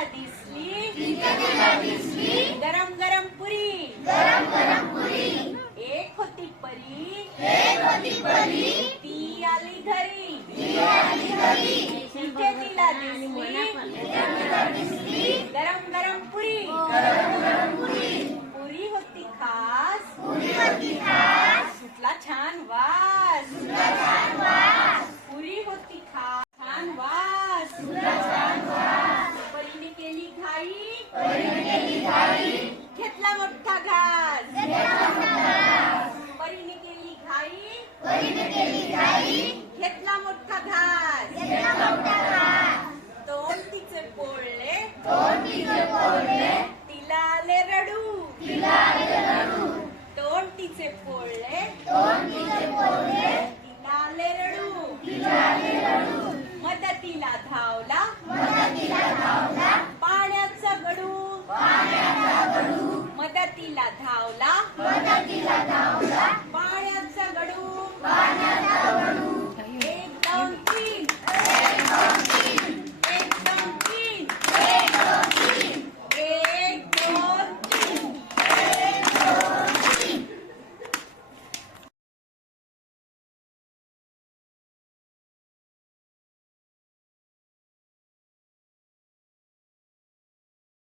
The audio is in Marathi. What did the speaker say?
तिला दिसली. दिसली गरम गरम पुरी. गरम गरम पुरी एक होती परी. एक होती परी. ती आली घरी. ती आली घरी. तिथे तिला दिसली. गरम गरम पुरी. हो, गरम गरम पुरी. पुरी होती खास. पुरी होती खास. सुटला छान वा घेतला मोठा घास. परीने केली घाई. घेतला मोठा घास. तिचे पोळले तिला आले रडू. तोंड तिचे पोळले तिला आले रडू. मदतीला धावला. गडू मदतीला धावला